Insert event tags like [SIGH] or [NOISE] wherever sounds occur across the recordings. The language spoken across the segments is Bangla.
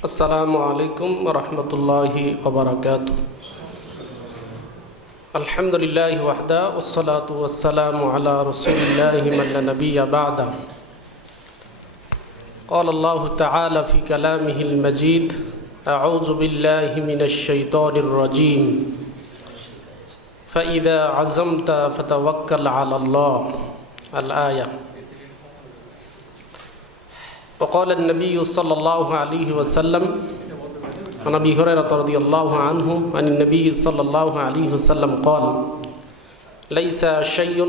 السلام عليكم ورحمة الله وبركاته. الحمد لله وحده والصلاة والسلام على رسول الله من لا نبي بعده. قال الله تعالى في كلامه المجيد أعوذ بالله من الشيطان الرجيم. فإذا عزمت فتوكل على الله. الآية. وقال النبي صلى الله عليه وسلم عن ابي هريره رضي الله عنه عن النبي صلى الله عليه وسلم قال ليس شيء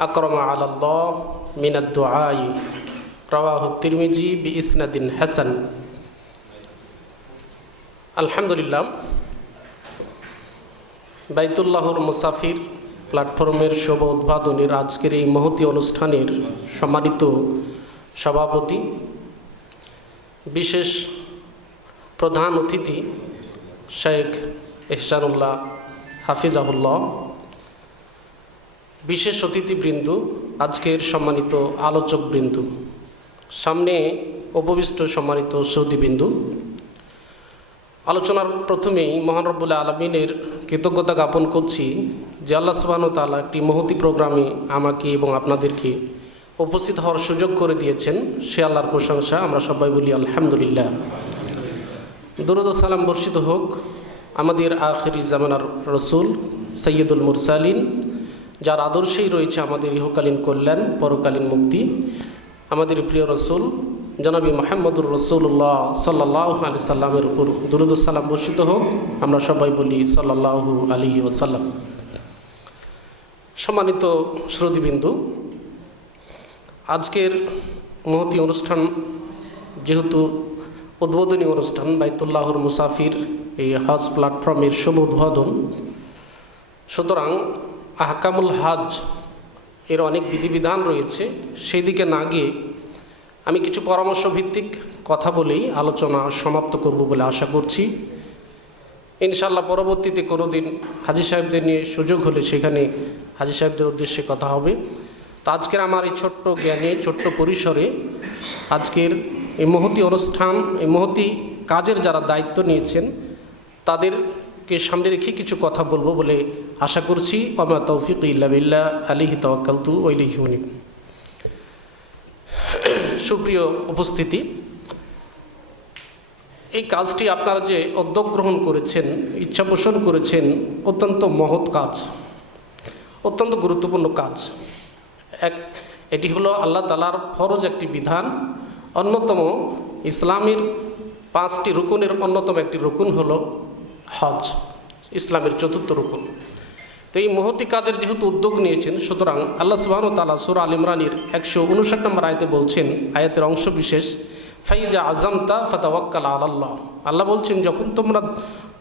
اكرم على الله من الدعاء رواه الترمذي باسناد حسن الحمد لله বাইতুল্লাহর মুসাফির প্ল্যাটফর্মের শুভ উদ্বোধনের আজকের এই মহতী অনুষ্ঠানের সম্মানিত সভাপতি, বিশেষ প্রধান অতিথি শেখ এহসানুল্লাহ হাফিজাহুল্লাহ, বিশেষ অতিথিবৃন্দ, আজকের সম্মানিত আলোচকবৃন্দ, সামনে উপবিষ্ট সম্মানিত সৌদিবিন্দু আলোচনার প্রথমেই মহান রব্বুল্লাহ আলমিনের কৃতজ্ঞতা জ্ঞাপন করছি যে আল্লাহ সুবাহন তালা একটি মহতি প্রোগ্রামে আমাকে এবং আপনাদেরকে উপস্থিত হওয়ার সুযোগ করে দিয়েছেন। সে আল্লাহর প্রশংসা আমরা সবাই বলি আলহামদুলিল্লাহ। দুরুদ সালাম বর্ষিত হোক আমাদের আখরি জামানার রসুল সৈয়দুল মুরসালিন, যার আদর্শেই রয়েছে আমাদের ইহকালীন কল্যাণ, পরকালীন মুক্তি। আমাদের প্রিয় রসুল জনাবি মাহমুদুর রসুল্লাহ সাল্লাহ আলি সাল্লামের উপর দুরুদুসাল্লাম বর্ষিত হোক, আমরা সবাই বলি সাল্লাহ আলী ওসাল্লাম সম্মানিত শ্রুতিবিন্দু আজকের মহতি অনুষ্ঠান যেহেতু উদ্বোধনী অনুষ্ঠান, বাইতুল্লাহর মুসাফির এই হজ প্ল্যাটফর্মের শুভ উদ্বোধন। সুতরাং আহকামুল হাজ এর অনেক বিধিবিধান রয়েছে। সেই দিকে না গিয়ে আমি কিছু পরামর্শ ভিত্তিক কথা বলেই আলোচনা সমাপ্ত করব বলে আশা করছি। ইনশাল্লাহ পরবর্তীতে কোনো দিন হাজি সাহেবদের নিয়ে সুযোগ হলে সেখানে হাজি সাহেবদের উদ্দেশ্যে কথা হবে। তো আজকের আমার এই ছোট্ট জ্ঞানে, ছোট্ট পরিসরে আজকের এই মহতি অনুষ্ঠান, এই মহতি কাজের যারা দায়িত্ব নিয়েছেন, তাদেরকে সামনে রেখে কিছু কথা বলব বলে আশা করছি। আমরা তৌফিক ইল্লা আলিহি তওয়াক্কালতু ওইলিহি উনিব সুপ্রিয় উপস্থিতি, এই কাজটি আপনারা যে উদ্যোগ গ্রহণ করেছেন, ইচ্ছা পোষণ করেছেন, অত্যন্ত মহৎ কাজ, অত্যন্ত গুরুত্বপূর্ণ কাজ। এক, এটি হলো আল্লাহ তালার ফরজ একটি বিধান। অন্যতম ইসলামের পাঁচটি রুকুনের অন্যতম একটি রুকুন হলো হজ ইসলামের চতুর্থ রুকুন। তো এই মহতি কাজের যেহেতু উদ্যোগ নিয়েছেন, সুতরাং আল্লাহ সুবাহ তালা সুর আল ইমরানির একশো উনষাট নম্বর আয়তে বলছেন, আয়াতের অংশ বিশেষ, ফাইজা আজমতা ফাতাওয়াক্কাল আল্লাহ আল্লাহ বলছেন, যখন তোমরা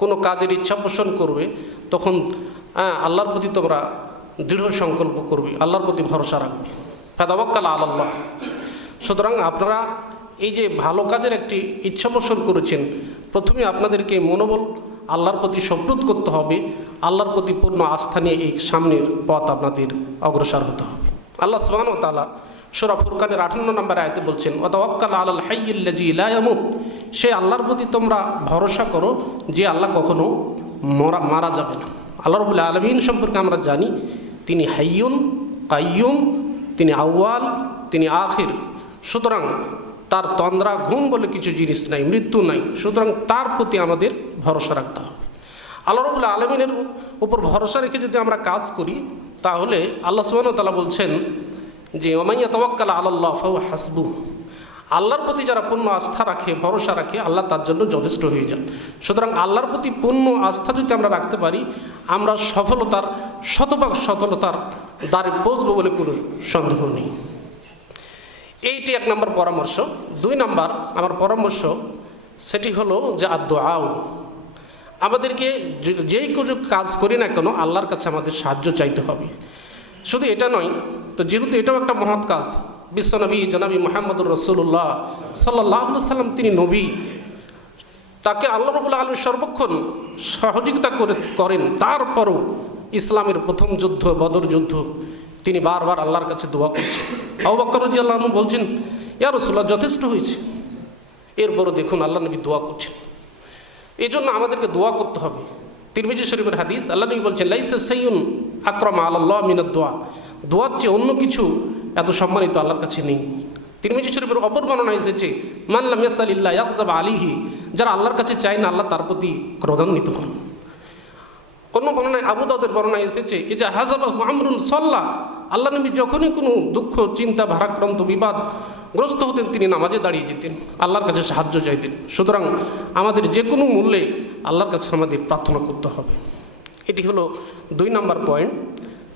কোনো কাজের ইচ্ছা পোষণ করবে, তখন আল্লাহর প্রতি তোমরা দৃঢ় সংকল্প করবে, আল্লাহর প্রতি ভরসা রাখবে। ফাতাওয়াক্কাল আল্লাহ সুতরাং আপনারা এই যে ভালো কাজের একটি ইচ্ছা পোষণ করেছেন, প্রথমে আপনাদেরকে মনোবল আল্লাহর প্রতি সপ্রুত করতে হবে, আল্লাহর প্রতি পূর্ণ আস্থা নিয়ে এই সামনের পথ আপনাদের অগ্রসর হতে হবে। আল্লাহ সুবাহ তালা সুরা ফুরকানের আঠান্ন নম্বর আয়তে বলছেন অতওয়াক্কাল আল হাইয়িল্লাজি ইলায়ামুত সে আল্লাহর প্রতি তোমরা ভরসা করো যে আল্লাহ কখনো মরা, মারা যাবে না। আল্লাহ রবুল্লা আলমিন সম্পর্কে আমরা জানি, তিনি হাইয়ুন, কাইয়ুম, তিনি আউয়াল, তিনি আখির। সুতরাং তার তন্দ্রা, ঘুম বলে কিছু জিনিস নাই, মৃত্যু নাই। সুতরাং তার প্রতি আমাদের ভরসা রাখতে হবে। আল্লাহ রবুল্লা আলমিনের উপর ভরসা রেখে যদি আমরা কাজ করি, তাহলে আল্লাহ সুবাহ তালা বলছেন যে ওমাইয়া তওয়াক্কাল আল্লাহ ফাউ হাসবু আল্লাহর প্রতি যারা পূর্ণ আস্থা রাখে, ভরসা রাখে, আল্লাহ তার জন্য যথেষ্ট হয়ে যান। সুতরাং আল্লাহর প্রতি পূর্ণ আস্থা যদি আমরা রাখতে পারি, আমরা সফলতার, শতভাগ সফলতার দ্বারে পৌঁছবো বলে কোনো সন্দেহ নেই। এইটি এক নম্বর পরামর্শ। দুই নম্বর আমার পরামর্শ, সেটি হলো যে আদ আও আমাদেরকে যেই কিছু কাজ করি না কেন, আল্লাহর কাছে আমাদের সাহায্য চাইতে হবে। শুধু এটা নয়, তো যেহেতু এটাও একটা মহৎ কাজ বিশ্বনবী জনাবি মোহাম্মদুর রসুল্লাহ সাল্লাহ সাল্লাম, তিনি নবী। তাকে আল্লাহ রবুল্লা আলম সর্বক্ষণ সহযোগিতা করে করেন। তারপরও ইসলামের প্রথম যুদ্ধ, বদর যুদ্ধ। তিনি বারবার আল্লাহর কাছে দোয়া করছেন। আবু বকর রাদিয়াল্লাহু আনহু বলছেন, ইয়া রাসূলুল্লাহ, যথেষ্ট হয়েছে। এরপরও দেখুন আল্লাহ নবী দোয়া করছেন। এই জন্য আমাদেরকে দোয়া করতে হবে। তিরমিজি শরীফের হাদিস, আল্লাহ নবী বলছেন, লাইসা সৈয়ুন আকরম আল্লাহ মিনাদ দোয়া। দোয়ার চেয়ে অন্য কিছু এত সম্মানিত আল্লাহর কাছে নেই। তিরমিজি শরীফের অপর বর্ণনা এসেছে মানলাম ইয়াসালিল্লাহ ইয়াকজাব আলিহি যারা আল্লাহর কাছে চায় না, আল্লাহ তার প্রতি ক্রোধান্বিত হন। অন্য বর্ণনায় আবু দাউদের বর্ণনায় এসেছে এ যে হাজাবাহ আমরুন সল্লাহ আল্লাহ নবী যখনই কোনো দুঃখ, চিন্তা, ভারাক্রান্ত বিবাদ গ্রস্ত হতেন, তিনি নামাজে দাঁড়িয়ে যেতেন, আল্লাহর কাছে সাহায্য চাইতেন। সুতরাং আমাদের যে কোনো মূল্যে আল্লাহর কাছে আমাদের প্রার্থনা করতে হবে। এটি হলো দুই নম্বর পয়েন্ট।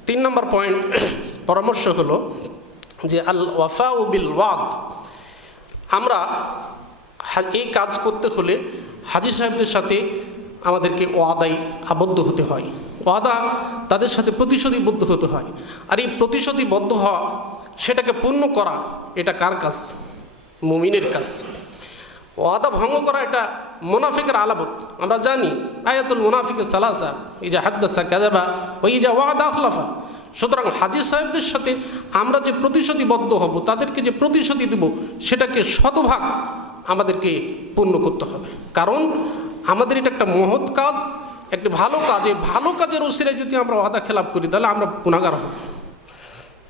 তিন নম্বর পয়েন্ট, পরামর্শ হলো যে আল ওয়াফা বিল ওয়াদ। আমরা এই কাজ করতে হলে হাজি সাহেবদের সাথে আমাদেরকে ওয়াদায় আবদ্ধ হতে হয়। ওয়াদা তাদের সাথে প্রতিশোধীবদ্ধ হতে হয়। আর এই প্রতিশোধীবদ্ধ হওয়া, সেটাকে পূর্ণ করা, এটা কার কাজ? মুমিনের কাজ। ওয়াদা ভঙ্গ করা এটা মোনাফিকের আলাবত আমরা জানি, আয়াতুল মুনাফিকের সালাসা এই যে হাদ্দাসা কাজাবা ওই যে ওয়াদা আখলাফা। সুতরাং হাজি সাহেবদের সাথে আমরা যে প্রতিশ্রুতিবদ্ধ হব, তাদেরকে যে প্রতিশোধী দেব, সেটাকে শতভাগ আমাদেরকে পূর্ণ করতে হবে। কারণ আমাদের এটা একটা মহৎ কাজ, একটি ভালো কাজ। এই ভালো কাজের ওসিরায় যদি আমরা ওয়াদা খেলাপ করি, তাহলে আমরা গুণাগার হব।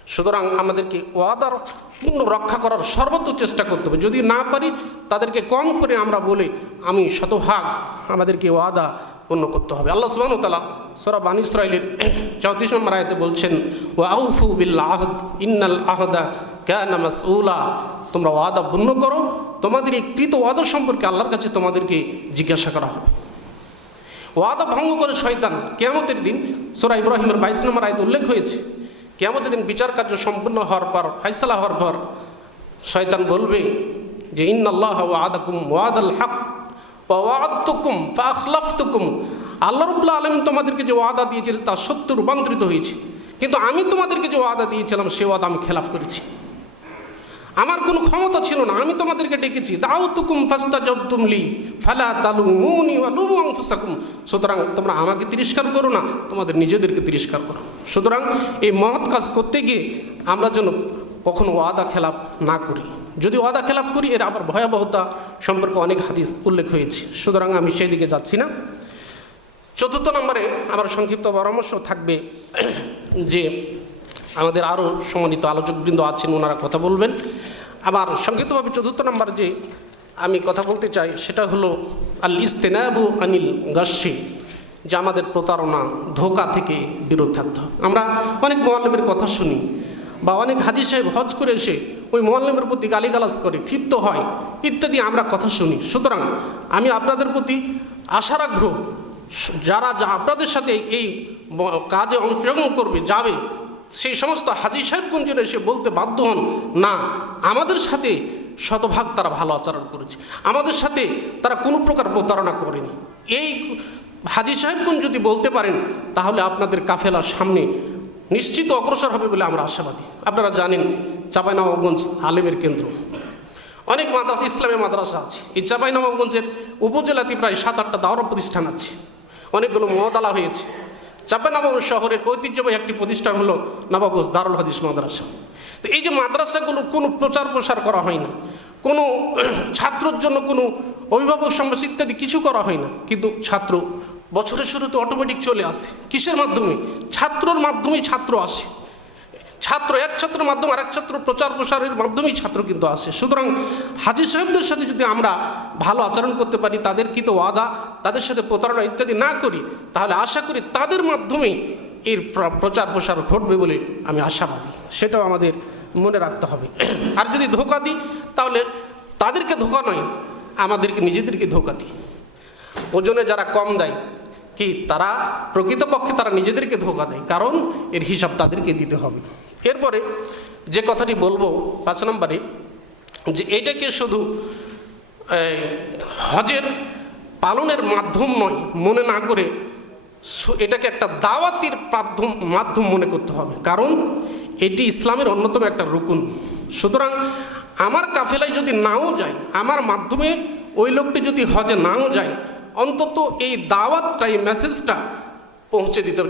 সুতরাং আমাদেরকে ওয়াদার পূর্ণ রক্ষা করার সর্বোচ্চ চেষ্টা করতে হবে। যদি না পারি, তাদেরকে কম করে আমরা বলে, আমি শতভাগ আমাদেরকে ওয়াদা পূর্ণ করতে হবে। আল্লাহ সুবাহ তালা সোরা বান ইসরায়েলের [CLEARS THROAT] চৌত্রিশ নম্বর আয়তে বলছেন ও আউফু বিল আহদ ইন্নাল আহদা ক্যানা মাসউলা। তোমরা ওয়াদা পূর্ণ করো, তোমাদের এই কৃত ওয়াদা সম্পর্কে আল্লাহর কাছে তোমাদেরকে জিজ্ঞাসা করা হবে। ওয়াদা ভঙ্গ করে শয়তান কেয়ামতের দিন, সোরা ইব্রাহিমের বাইশ নম্বর আয়তে উল্লেখ হয়েছে, কেয়ামতের দিন বিচার কার্য সম্পূর্ণ হওয়ার পর ফাইসলা হওয়ার পর, শয়তান বলবে যে, ইন্নাল্লাহ ওয়াদাকুম ওয়াদাল হক ফাখলাফতুকুম। আল্লাহ রবুল্লা আলম তোমাদেরকে যে ওয়াদা দিয়েছিল তা সত্য রূপান্তরিত হয়েছে। কিন্তু আমি তোমাদেরকে যে ওয়াদা দিয়েছিলাম, সে ওয়াদা আমি খেলাফ করেছি। আমার কোনো ক্ষমতা ছিল না, আমি তোমাদেরকে ডেকেছি। দাও তুকুম ফাস্তা জব তুমলি ফালা তালু মুনি লুমু অংফুসাকুম সুতরাং তোমরা আমাকে তিরস্কার করো না, তোমাদের নিজেদেরকে তিরস্কার করো। সুতরাং এই মহৎ কাজ করতে গিয়ে আমরা যেন কখনো ওয়াদা খেলাপ না করি। যদি ওয়াদা খেলাপ করি, এর আবার ভয়াবহতা সম্পর্কে অনেক হাদিস উল্লেখ হয়েছে। সুতরাং আমি সেই দিকে যাচ্ছি না। চতুর্থ নম্বরে আমার সংক্ষিপ্ত পরামর্শ থাকবে [CLEARS THROAT] যে আমাদের আরও সম্মানিত আলোচকবৃন্দ আছেন, ওনারা কথা বলবেন। আবার সংক্ষিপ্তভাবে চতুর্থ নম্বর যে আমি কথা বলতে চাই, সেটা হলো আল ইস্তেনাবু আনিল গাসি যে আমাদের প্রতারণা, ধোকা থেকে বিরত থাকতে হবে। আমরা অনেক মোয়াল্লেমের কথা শুনি বা অনেক হাজি সাহেব হজ করে এসে ওই মোয়াল্লেমের প্রতি গালিগালাজ করে, ক্ষিপ্ত হয়, ইত্যাদি আমরা কথা শুনি। সুতরাং আমি আপনাদের প্রতি আশা রাখব যারা আপনাদের সাথে এই কাজে অংশগ্রহণ করবে, যাবে, সেই সমস্ত হাজি সাহেবগঞ্জের এসে বলতে বাধ্য হন, না, আমাদের সাথে শতভাগ তারা ভালো আচরণ করেছে। আমাদের সাথে তারা কোনো প্রকার প্রতারণা করেনি। এই হাজি সাহেবগঞ্জ যদি বলতে পারেন, তাহলে আপনাদের কাফেলার সামনে নিশ্চিত অগ্রসর হবে বলে আমরা আশাবাদী। আপনারা জানেন, চাঁপাইনবাবগঞ্জ আলেমের কেন্দ্র। অনেক মাদ্রাসা ইসলামী মাদ্রাসা আছে। এই চাঁপাইনবাবগঞ্জের উপজেলাতে প্রায় সাত আটটা দাওরা প্রতিষ্ঠান আছে। অনেকগুলো মহতালা হয়েছে। চাঁপাইনবাবগঞ্জ শহরের ঐতিহ্যবাহী একটি প্রতিষ্ঠান হলো নবাবগঞ্জ দারুল হাদিস মাদ্রাসা। তো এই যে মাদ্রাসাগুলো, কোনো প্রচার প্রসার করা হয় না। কোনো ছাত্রর জন্য কোনো অভিভাবক সমাজ ইত্যাদি কিছু করা হয় না। কিন্তু ছাত্র বছরের শুরুতে অটোমেটিক চলে আসে। কিসের মাধ্যমে? ছাত্রর মাধ্যমেই ছাত্র আসে। ছাত্র এক ছাত্রের মাধ্যমে আরেক ছাত্র প্রচার প্রসারের মাধ্যমেই ছাত্র কিন্তু আসে। সুতরাং হাজি সাহেবদের সাথে যদি আমরা ভালো আচরণ করতে পারি, তাদের কিন্তু ওয়াদা? তাদের সাথে প্রতারণা ইত্যাদি না করি, তাহলে আশা করি তাদের মাধ্যমেই এর প্রচার প্রসার ঘটবে বলে আমি আশাবাদী। সেটাও আমাদের মনে রাখতে হবে। [CLEARS THROAT] আর যদি ধোকা দিই, তাহলে তাদেরকে ধোকা নয়, আমাদেরকে নিজেদেরকে ধোকা দিই। ওজনে যারা কম দেয় কি তারা প্রকৃতপক্ষে তারা নিজেদেরকে ধোকা দেয়? কারণ এর হিসাব তাদেরকে দিতে হবে। এরপরে যে কথাটি বলব পাঁচ নম্বরে, যে এটাকে শুধু হজের পালনের মাধ্যম নয়, মনে না করে এটাকে একটা দাওয়াতির মাধ্যম মাধ্যম মনে করতে হবে। কারণ এটি ইসলামের অন্যতম একটা রুকুন। সুতরাং আমার কাফেলায় যদি নাও যায়, আমার মাধ্যমে ওই লোকটি যদি হজে নাও যায় অন্তত এই দাওয়াতটা, এই মেসেজটা পৌঁছে দিতে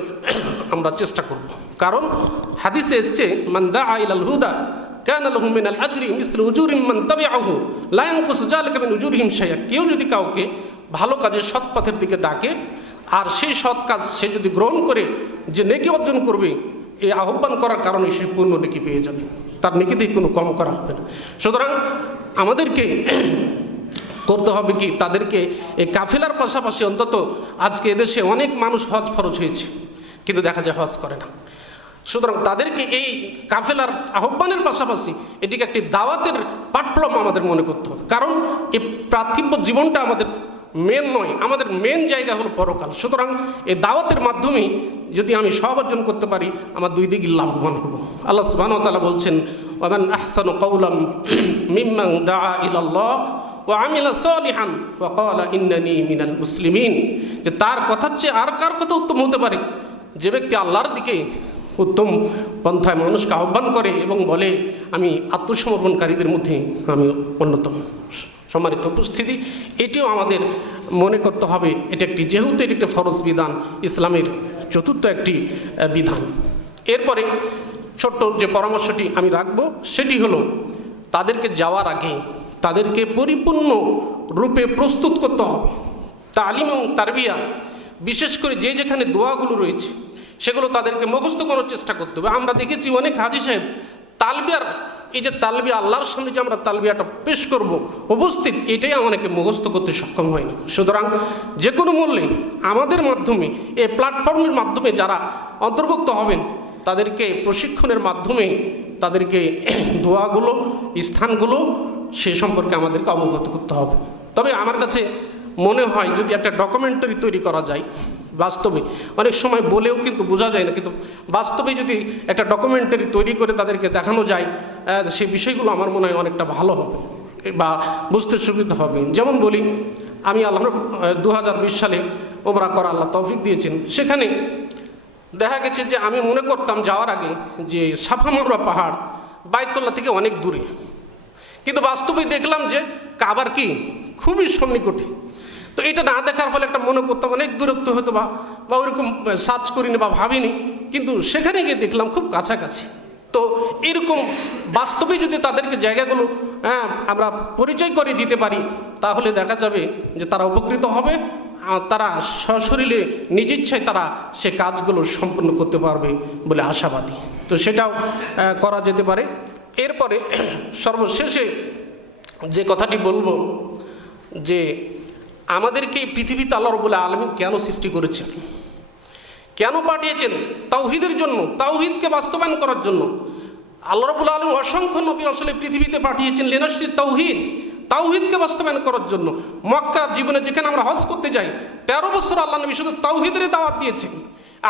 আমরা চেষ্টা করব। কারণ হাদিসে এসছে মান্দা আইল হুদা, কেন আলহমিন আল আজরি মিসল উজুরিমান তবে আহু লায়াঙ্কুস জালকে মিন উজুরহিম শাইয়া কেউ যদি কাউকে ভালো কাজে সৎ পথের দিকে ডাকে, আর সেই সৎ কাজ সে যদি গ্রহণ করে, যে নেকি অর্জন করবে এই আহ্বান করার কারণে সে পূর্ণ নেকি পেয়ে যাবে। তার নেকিতেই কোনো কম করা হবে না। সুতরাং আমাদেরকে করতে হবে কি? তাদেরকে এই কাফেলার পাশাপাশি অন্তত আজকে এদেশে অনেক মানুষ হজ ফরজ হয়েছে, কিন্তু দেখা যায় হজ করে না। সুতরাং তাদেরকে এই কাফেলার আহ্বানের পাশাপাশি এটিকে একটি দাওয়াতের পাঠ্যক্রম আমাদের মনে করতে হবে। কারণ এই পার্থিব জীবনটা আমাদের মেন নয়, আমাদের মেন জায়গা হলো পরকাল। সুতরাং এই দাওয়াতের মাধ্যমে যদি আমি সব অর্জন করতে পারি, আমার দুই দিকে লাভবান হব। আল্লাহ সুবাহ বলছেন ওমান আহসান কৌলাম মিম্মাং দা ইলাল্লাহ ও আমিলা সলিহান ও কলা ইন্নানি মিনাল মুসলিমিন। যে তার কথার চেয়ে আর কার কথা উত্তম হতে পারে? যে ব্যক্তি আল্লাহর দিকে উত্তম পন্থায় মানুষকে আহ্বান করে এবং বলে, আমি আত্মসমর্পণকারীদের মধ্যে আমি অন্যতম। সম্মানিত উপস্থিতি, এটিও আমাদের মনে করতে হবে, এটা একটি যেহেতু এটি একটি ফরজ বিধান, ইসলামের চতুর্থ একটি বিধান। এরপরে ছোট্ট যে পরামর্শটি আমি রাখব, সেটি হলো, তাদেরকে যাওয়ার আগে তাদেরকে পরিপূর্ণ রূপে প্রস্তুত করতে হবে। তালিম এবং তারবিয়া, বিশেষ করে যে যেখানে দোয়াগুলো রয়েছে, সেগুলো তাদেরকে মুখস্থ করার চেষ্টা করতে হবে। আমরা দেখেছি অনেক হাজি সাহেব তালবিয়ার, এই যে তালবিয়া, আল্লাহর সামনে যে আমরা তালবিয়াটা পেশ করব, উপস্থিত, এটাই আমাদেরকে মুখস্থ করতে সক্ষম হয়নি। সুতরাং যে কোনো মূল্যে আমাদের মাধ্যমে, এই প্ল্যাটফর্মের মাধ্যমে যারা অন্তর্ভুক্ত হবেন, তাদেরকে প্রশিক্ষণের মাধ্যমে তাদেরকে দোয়াগুলো, স্থানগুলো সে সম্পর্কে আমাদেরকে অবগত করতে হবে। তবে আমার কাছে মনে হয় যদি একটা ডকুমেন্টারি তৈরি করা যায়, বাস্তবে, অনেক সময় বলেও কিন্তু বোঝা যায় না, কিন্তু বাস্তবে যদি একটা ডকুমেন্টারি তৈরি করে তাদেরকে দেখানো যায় সেই বিষয়গুলো আমার মনে হয় অনেকটা ভালো হবে বা বুঝতে সুবিধা হবে। যেমন বলি, আমি আল্লাহ দু সালে ওমরা করা আল্লাহ তৌফিক দিয়েছেন। সেখানে দেখা গেছে যে আমি মনে করতাম যাওয়ার আগে যে সাফা মারুয়া পাহাড় বাইতুল্লাহ থেকে অনেক দূরে। কিন্তু বাস্তবে দেখলাম যে কাবার কি? খুবই সন্নিকটে। তো এটা না দেখার ফলে একটা মনে করতাম অনেক দূরত্ব হতো বা বা ওইরকম সার্চ করিনি বা ভাবিনি। কিন্তু সেখানে গিয়ে দেখলাম খুব কাছাকাছি। তো এরকম বাস্তবে যদি তাদেরকে জায়গাগুলো হ্যাঁ আমরা পরিচয় করে দিতে পারি, তাহলে দেখা যাবে যে তারা উপকৃত হবে। তারা সশরীরে নিজ ইচ্ছায় তারা সে কাজগুলো সম্পূর্ণ করতে পারবে বলে আশাবাদী। তো সেটাও করা যেতে পারে। এরপরে [CLEARS THROAT] সর্বশেষে যে কথাটি বলব যে আমাদেরকে এই পৃথিবীতে আল্লাহ রবুল্লা আলমী কেন সৃষ্টি করেছেন? কেন পাঠিয়েছেন তাওহিদের জন্য, তাওহিদকে বাস্তবায়ন করার জন্য? আল্লাহ রবুল আলম অসংখ্য নবী আসলে পৃথিবীতে পাঠিয়েছেন, লেনাশ্রী তাওহিদ। তাওহিদকে বাস্তবায়ন করার জন্য। মক্কার জীবনে যেখানে আমরা হজ করতে যাই, তেরো বছর আল্লাহ নবী শুধু তাওহিদের দাওয়াত দিয়েছেন।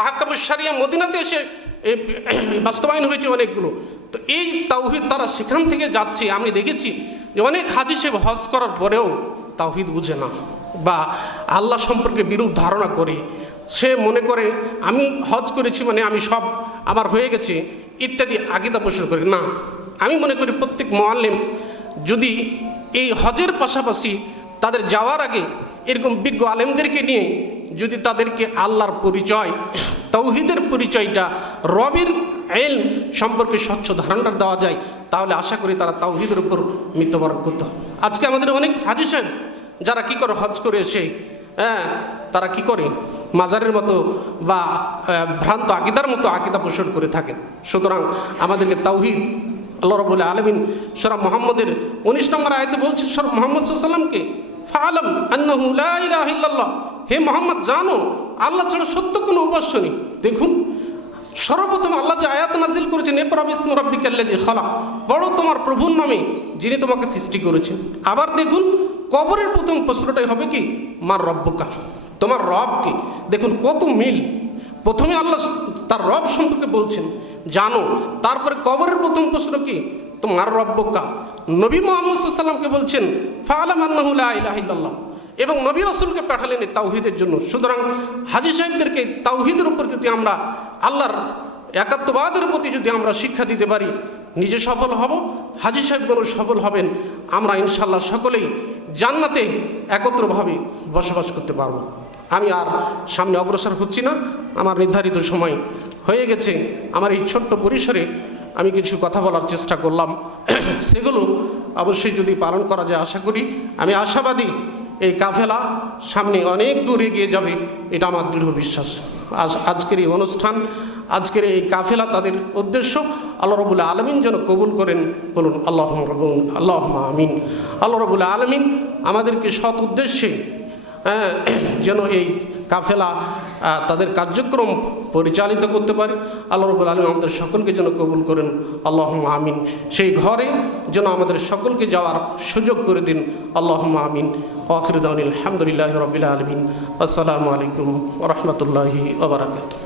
আহাকাবুর সারিয়া মদিনাতে এসে বাস্তবায়ন হয়েছে অনেকগুলো। তো এই তাওহিদ তারা সেখান থেকে যাচ্ছে, আমি দেখেছি যে অনেক হাজি সে হজ করার পরেও তাওহিদ বুঝে না বা আল্লাহ সম্পর্কে বিরূপ ধারণা করে। সে মনে করে, আমি হজ করেছি মানে আমি সব আমার হয়ে গেছে, ইত্যাদি আগিদা পোষণ করি। না, আমি মনে করি প্রত্যেক মোয়াল্লিম যদি এই হজের পাশাপাশি তাদের যাওয়ার আগে এরকম বিজ্ঞ আলেমদেরকে নিয়ে যদি তাদেরকে আল্লাহর পরিচয়, তৌহিদের পরিচয়টা, রবির এল সম্পর্কে স্বচ্ছ ধারণাটা দেওয়া যায়, তাহলে আশা করি তারা তাওহিদের উপর মৃত্যুবরণ করতে আজকে আমাদের অনেক হাজি সাহেব, যারা কি করে হজ করে এসে হ্যাঁ তারা কি করে? মাজারের মতো বা ভ্রান্ত আকিদার মতো আকিদা পোষণ করে থাকেন। সুতরাং আমাদেরকে তাওহিদ আল্লাহ রবুল আলমিন সরা মোহাম্মদের উনিশ নম্বর আয়তে বলছেন, সর মোহাম্মদ সাল্লামকে ফালাম আন্নাহু লা ইলাহা ইল্লাল্লাহ। হে মোহাম্মদ, জানো, আল্লাহ ছাড়া সত্য কোনো উপাস্য নেই। দেখুন, সর্বপ্রথম আল্লাহ যে আয়াত নাজিল করেছেন, এ প্রবিসম রব্বিকাল্লা যে খালা বড় তোমার প্রভুর নামে যিনি তোমাকে সৃষ্টি করেছেন। আবার দেখুন, কবরের প্রথম প্রশ্নটাই হবে কি? মার রব্বকা। তোমার রবকে। দেখুন, কত মিল। প্রথমে আল্লাহ তার রব সম্পর্কে বলছেন জানো, তারপরে কবরের প্রথম প্রশ্ন কি? তোমার রব্বকা। নবী মোহাম্মদ সাল্লামকে বলছেন, ফালাম এবং নবী রসুলকে পাঠালেন এই তাওহিদের জন্য। সুতরাং হাজি সাহেবদেরকে তাওহিদের উপর যদি আমরা, আল্লাহর একাত্মবাদের প্রতি যদি আমরা শিক্ষা দিতে পারি, নিজে সফল হব, হাজি সাহেবগুলো সফল হবেন, আমরা ইনশাল্লাহ সকলেই জান্নাতে একত্রভাবে বসবাস করতে পারব। আমি আর সামনে অগ্রসর হচ্ছি না। আমার নির্ধারিত সময় হয়ে গেছে। আমার এই ছোট্ট পরিসরে আমি কিছু কথা বলার চেষ্টা করলাম। [CLEARS THROAT] সেগুলো অবশ্যই যদি পালন করা যায়, আশা করি আমি আশাবাদী এই কাফেলা সামনে অনেক দূর এগিয়ে যাবে, এটা আমার দৃঢ় বিশ্বাস। আজ, আজকের এই অনুষ্ঠান, আজকের এই কাফেলা তাদের উদ্দেশ্য আল্লাহ রবুল্লা আলমিন যেন কবুল করেন। বলুন আল্লাহ রবুল আল্লাহ আমিন। আল্লাহ রবুল্লা আলমিন আমাদেরকে সৎ উদ্দেশ্যে যেন এই কাফেলা তাদের কার্যক্রম পরিচালিত করতে পারে। আল্লাহ রবুল আলম আমাদের সকলকে যেন কবুল করেন। আল্লাহ আমিন। সেই ঘরে যেন আমাদের সকলকে যাওয়ার সুযোগ করে দিন। আল্লাহ আমিন। আখরিদান আলহামদুলিল্লাহ রবিল আলমিন। আসসালামু আলাইকুম রহমতুল্লাহি ওবরাকাতু